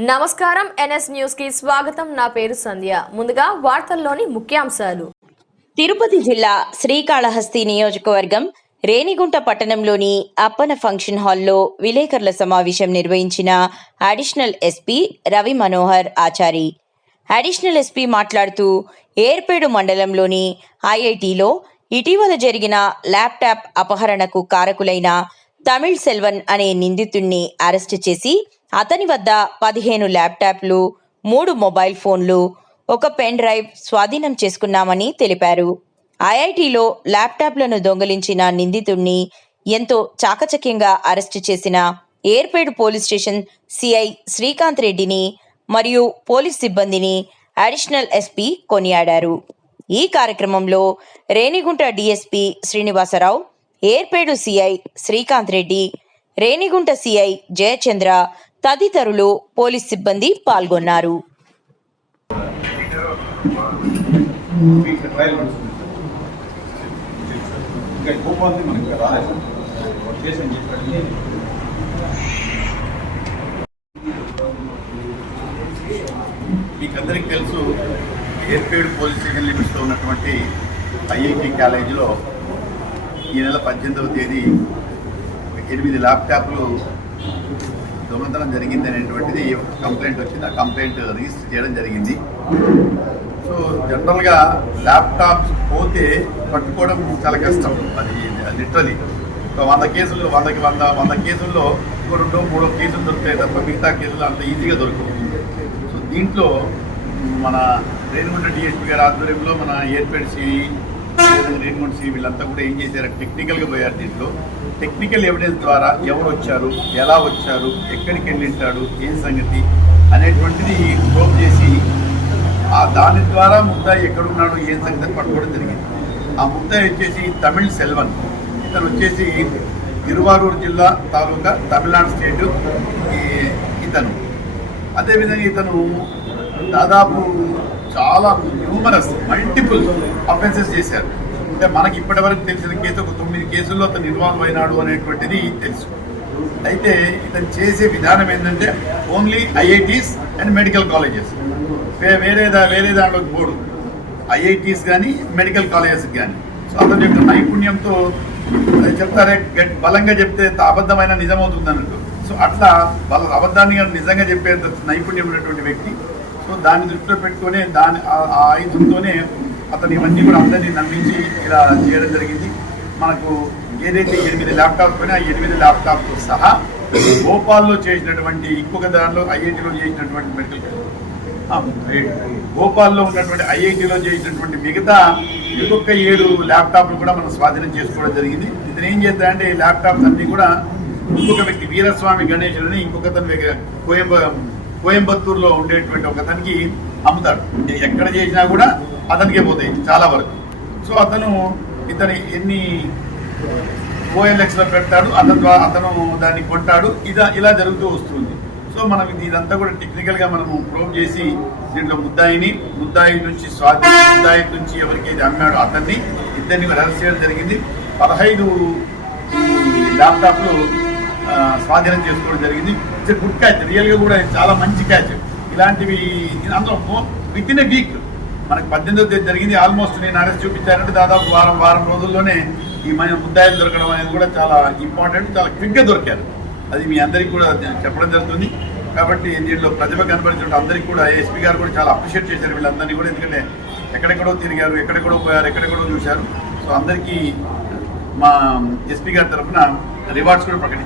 నమస్కారం ఎన్ఎస్ న్యూస్కి స్వాగతం. నా పేరు సంధ్య. ముందుగా వార్తల్లోని ముఖ్యాంశాలు. తిరుపతి జిల్లా శ్రీకాళహస్తి నియోజకవర్గం రేణిగుంట పట్టణంలోని అప్పన ఫంక్షన్ హాల్లో విలేకరుల సమావేశం నిర్వహించిన additional SP Ravi Manohar Achari. Additional SP మాట్లాడుతూ ఏర్పేడు మండలంలోని ఐఐటిలో ఇటీవల జరిగిన ల్యాప్టాప్ అపహరణకు కారకులైన తమిళ్ సెల్వన్ అనే నిందితుణ్ణి అరెస్టు చేసి అతని వద్ద పదిహేను ల్యాప్టాప్లు మూడు మొబైల్ ఫోన్లు ఒక పెన్ డ్రైవ్ స్వాధీనం చేసుకున్నామని తెలిపారు. ఐఐటిలో ల్యాప్టాప్లను దొంగిలించిన నిందితుణ్ణి ఎంతో చాకచక్యంగా అరెస్టు చేసిన Yerpedu police station CI Srikanth రెడ్డిని మరియు పోలీస్ సిబ్బందిని అడిషనల్ ఎస్పీ కొనియాడారు. ఈ కార్యక్రమంలో Renigunta DSP Srinivasarao Yerpedu CI Srikanth Reddy Renigunta CI Jayachandra తదితరులు పోలీస్ సిబ్బంది పాల్గొన్నారు. మీకందరికీ తెలుసు ఏర్పేడు పోలీస్ స్టేషన్ లిమిట్స్లో ఉన్నటువంటి ఐఐటి కాలేజీలో ఈ నెల పద్దెనిమిదవ తేదీ ఎనిమిది ల్యాప్టాప్లు దొంగతనం జరిగింది అనేటువంటిది ఒక కంప్లైంట్ వచ్చింది. ఆ కంప్లైంట్ రిజిస్టర్ చేయడం జరిగింది. సో జనరల్గా ల్యాప్టాప్స్ పోతే పట్టుకోవడం చాలా కష్టం. అది లిటరలీ. ఒక వంద కేసులు వందకి వంద వంద కేసుల్లో ఒక రెండో మూడో కేసులు దొరుకుతాయి తప్ప మిగతా కేసులు అంత ఈజీగా దొరకవు. సో దీంట్లో మన రేణుగుంట డిఎస్పీ గారి ఆధ్వర్యంలో మన ఏర్పేడ్ సిఈ రేణుగుంట సిఈ వీళ్ళంతా కూడా ఏం చేశారు? టెక్నికల్గా పోయారు దీంట్లో. టెక్నికల్ ఎవిడెన్స్ ద్వారా ఎవరు వచ్చారు? ఎలా వచ్చారు? ఎక్కడికి వెళ్ళింటాడు? ఏం సంగతి? అనేటువంటిది ప్రోప్ చేసి ఆ దాని ద్వారా ముద్దాయి ఎక్కడున్నాడు ఏం సంగతి పట్టుకోవడం జరిగింది. ఆ ముద్దాయి వచ్చేసి తమిళ్ సెల్వన్. ఇతను వచ్చేసి తిరువారూరు జిల్లా తాలూకా తమిళనాడు స్టేట్ ఇతను. అదేవిధంగా ఇతను దాదాపు చాలా న్యూమరస్ మల్టిపుల్ అఫెన్సెస్ చేశారు. అంటే మనకి ఇప్పటి వరకు తెలిసిన కేసు ఒక తొమ్మిది కేసుల్లో అతను ఇన్వాల్వ్ అయినాడు అనేటువంటిది తెలుసు. అయితే ఇతను చేసే విధానం ఏంటంటే only IITs and medical colleges వేరే వేరే దాంట్లోకి పోడు ఐఐటీస్ కానీ మెడికల్ కాలేజెస్ కానీ సో అతని యొక్క నైపుణ్యంతో అది చెప్తారే గట్- బలంగా చెప్తే అబద్ధమైన నిజమవుతుంది అన్నట్టు సో అట్లా వాళ్ళ అబద్ధాన్ని కానీ నిజంగా చెప్పేంత నైపుణ్యం ఉన్నటువంటి వ్యక్తి సో దాన్ని దృష్టిలో పెట్టుకొని దాని ఆ- ఆయుధంతోనే అతను ఇవన్నీ కూడా అందరినీ నమ్మించి ఇలా చేయడం జరిగింది. మనకు ఏదైతే ఎనిమిది ల్యాప్టాప్ పైన ఆ ఎనిమిది ల్యాప్టాప్తో సహా భోపాల్లో చేసినటువంటి ఇంకొక దానిలో ఐఐటిలో చేసినటువంటి మెడికల్ గోపాల్లో భోపాల్లో ఉన్నటువంటి ఐఐటిలో చేసినటువంటి మిగతా ఇంకొక ఏడు ల్యాప్టాప్లు కూడా మనం స్వాధీనం చేసుకోవడం జరిగింది. ఇతను ఏం చేద్దామంటే ఈ ల్యాప్టాప్స్ అన్నీ కూడా ఇంకొక వ్యక్తి వీరస్వామి గణేశులని ఇంకొకతను ఇంకొక కోయంబ కోయంబత్తూరులో ఉండేటువంటి ఒక అతనికి అమ్ముతాడు. ఎక్కడ చేసినా కూడా అతనికే పోతాయి చాలా వరకు. సో అతను ఇతని ఎన్ని ఓఎల్ఎక్స్లో పెడతాడు అతను ద్వారా అతను దాన్ని కొంటాడు. ఇదా ఇలా జరుగుతూ వస్తుంది. సో మనం ఇది ఇదంతా కూడా టెక్నికల్గా మనము ప్రూవ్ చేసి దీంట్లో ముద్దాయిని ముద్దాయి నుంచి స్వాతి ముద్దాయి నుంచి ఎవరికైతే అమ్మాడో అతన్ని ఇద్దరిని అరెస్ట్ చేయడం జరిగింది. పదహైదు ల్యాప్టాప్లు స్వాధీనం చేసుకోవడం జరిగింది. ఇట్స్ గుడ్ క్యాచ్ రియల్గా కూడా చాలా మంచి క్యాచ్ ఇలాంటివి అందులో విత్ ఇన్ ఏ వీక్ మనకు పద్దెనిమిదో తేదీ జరిగింది. ఆల్మోస్ట్ నేను అరెస్ట్ చూపించానంటే దాదాపు వారం వారం రోజుల్లోనే ఈ మన ముద్దాయిలు దొరకడం అనేది కూడా చాలా ఇంపార్టెంట్ చాలా క్విక్గా దొరికారు. అది మీ అందరికీ కూడా చెప్పడం జరుగుతుంది. కాబట్టి దీంట్లో ప్రతిభ కనబడినటువంటి అందరికీ కూడా ఎస్పీ గారు కూడా చాలా అప్రిషియేట్ చేశారు వీళ్ళందరినీ కూడా. ఎందుకంటే ఎక్కడెక్కడో తిరిగారు ఎక్కడెక్కడో పోయారు ఎక్కడెక్కడో చూశారు. సో అందరికీ మా ఎస్పీ గారి తరఫున రివార్డ్స్ కూడా ప్రకటించారు.